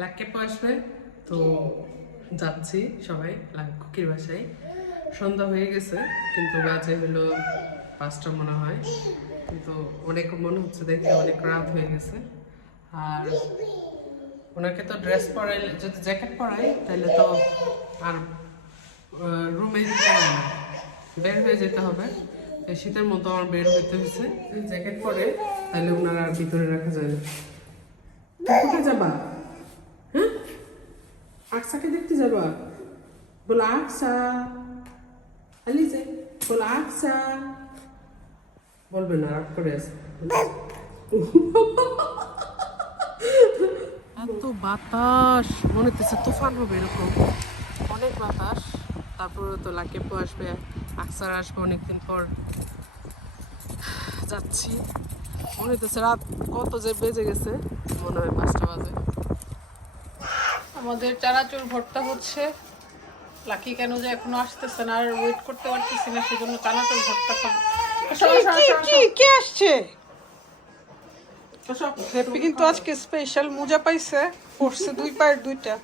লাক্কেপো আসবে। তো যাচ্ছি সবাই কুকির বাসায়। সন্ধ্যা হয়ে গেছে কিন্তু বাজে হলো পাঁচটা মনে হয়। কিন্তু অনেক মনে হচ্ছে দেখে অনেক রাত হয়ে গেছে। আর ওনাকে তো ড্রেস পরাই যদি জ্যাকেট পরাই তাহলে তো আর রুমে দিতে হবে না। বের হয়ে যেতে হবে। শীতের মতো আমার বের হইতে হয়েছে জ্যাকেট পরে তাহলে ওনার আর ভিতরে রাখা যায় না। কোথায় যাবা? আকসাকে দেখতে যাবা। বলো আকসা আলিজে বলো আকসা বলবে না, রাগ করে আছে। এত বাতাস, মনে হচ্ছে তুফান হবে এরকম। অনেক বাতাস তারপরে তো লাকেপো আসবে আকসার আসবে অনেকদিন পর। যাচ্ছি। মনে হইতেছে রাত কত যে বেজে গেছে, মনে হয় পাঁচটা বাজে। আমাদের চানাচুর ভর্তা হচ্ছে। লাকি কেন যে এখনও আসতেছে না আর ওয়েট করতে পারতেছি না সেজন্য চানাচুর ভর্তা খাব। কি কি কে আসছে? হ্যাপি কিন্তু আজকে স্পেশাল মোজা পাইছে পড়ছে দুই পায়ের দুইটা।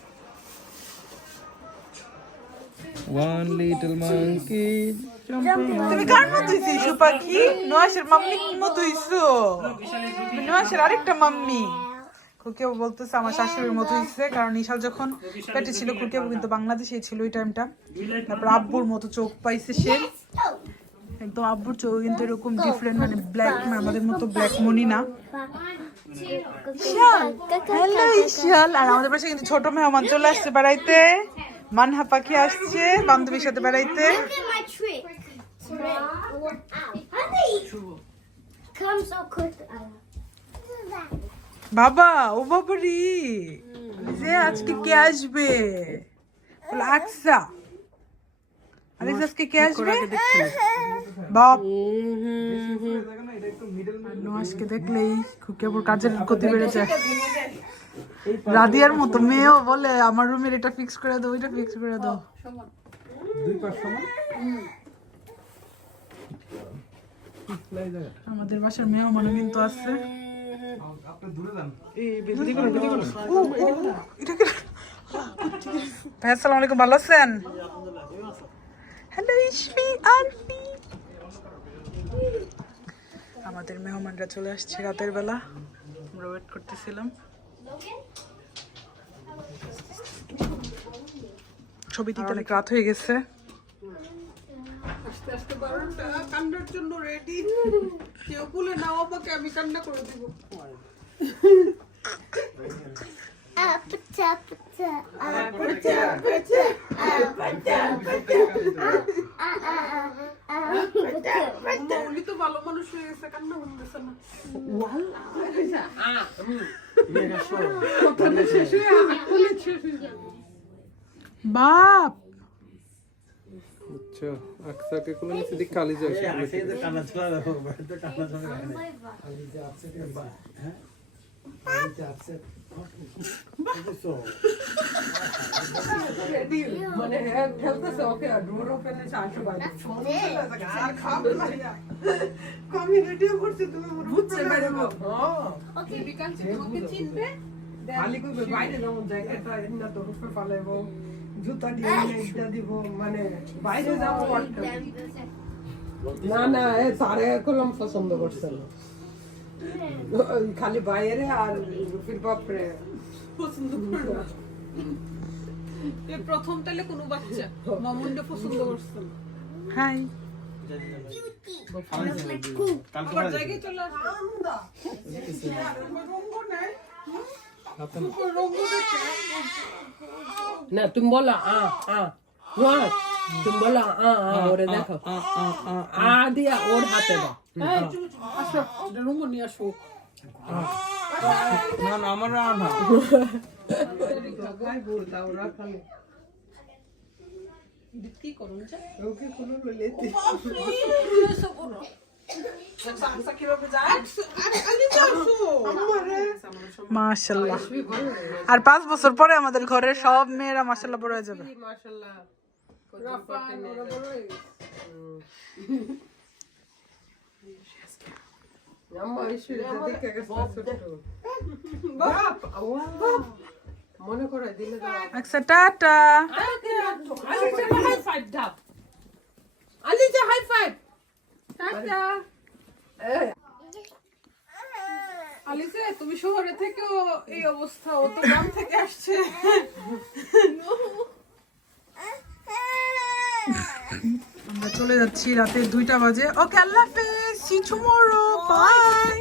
One little monkey. তুমি কার মতো হইছো নোয়াশের মাম্মি মতো হইছো? তুমি নোয়াশের আরেকটা মাম্মি। খুকিও বলতেছে আমার শাশুড়ির মতো হইছে কারণ ইশাল যখন পেটে ছিল খুকিও কিন্তু বাংলাদেশে ছিল ওই টাইমটা। তারপর আব্বুর মতো চোখ পাইছে সে। একদম আব্বুর চোখ কিন্তু এরকম ডিফারেন্ট মানে ব্ল্যাক আমাদের মতো ব্ল্যাক মনি না। হ্যালো ইশাল আর আমাদের পাশে কিন্তু ছোট মেহমান চলে আসছে বেড়াইতে। মানহা পাখি আসছে বান্ধবীর সাথে বেড়াইতে. Come so quick. বাবা ও বাবারি। যে আজকে কে আসবে? বলে আকসা আলিস আজকে কে আসবে? বাপ। নোয়াজকে দেখলেই খুকিয়াপুর কাজের গতি বেড়ে যায়। রাদিয়ার মতো মেয়েও বলে আমার রুমের এটা ফিক্স করে দাও ওইটা ফিক্স করে দাও। আমাদের বাসার মেহমানও কিন্তু আছে। আসসালামু আলাইকুম, ভালো আছেন? হ্যালো আমাদের মেহমানরা চলে আসছে রাতের বেলা। আমরা ওয়েট করতেছিলাম। ছবি দিতে অনেক রাত হয়ে গেছে। আস্তে আস্তে বারোটা, কান্নার জন্য রেডি কেউ বলে নাও আমাকে, আমি কান্না করে দিব। তো ভালো মানুষ হয়ে গেছে না। বাপ আচ্ছা আকসাকে কোলে নিচে দিক। খালি যায় মানে খেলতেছে ওকে ডোর ওপেন এসে আসো বাইরে আর খাবে না আমি রেডিও করছি তুমি আমার বুঝছে বাইরে ওকে বিকাল তোমাকে চিনবে? খালি করবে বাইরে যেমন জ্যাকেটটা এমনি তো রূপে পালাইবো। জুতা দিয়ে এটা দিব মানে বাইরে যাব না না এ তারে কলম পছন্দ করছে না। খালি বাইরে আর রুফির বাপরে পছন্দ করবে প্রথম তাহলে কোনো বাচ্চা মামুনটা পছন্দ করছে না। হাই। জায়গায় চলে আসবে। না তুমি বলো আ আ ওয়া তুমি বলো আ আ ওরে দেখো। আ দিয়া ওর হাতে দাও। রঙ্গ নিয়ে আসো। না না আমার কি করুন ওকে কোনো লেতে মাশাল্লাহ আর পাঁচ বছর পরে আমাদের ঘরের সব মেয়েরা মাশাল্লাহ বড় হয়ে যাবে। মনে করে দিলে আচ্ছা tata. Aliza high five. Tata তুমি শহরে থেকেও এই অবস্থা ও তো গ্রাম থেকে আসছে। আমরা চলে যাচ্ছি রাতে দুইটা বাজে। ওকে আল্লাহ হাফেজ সি টুমরো বাই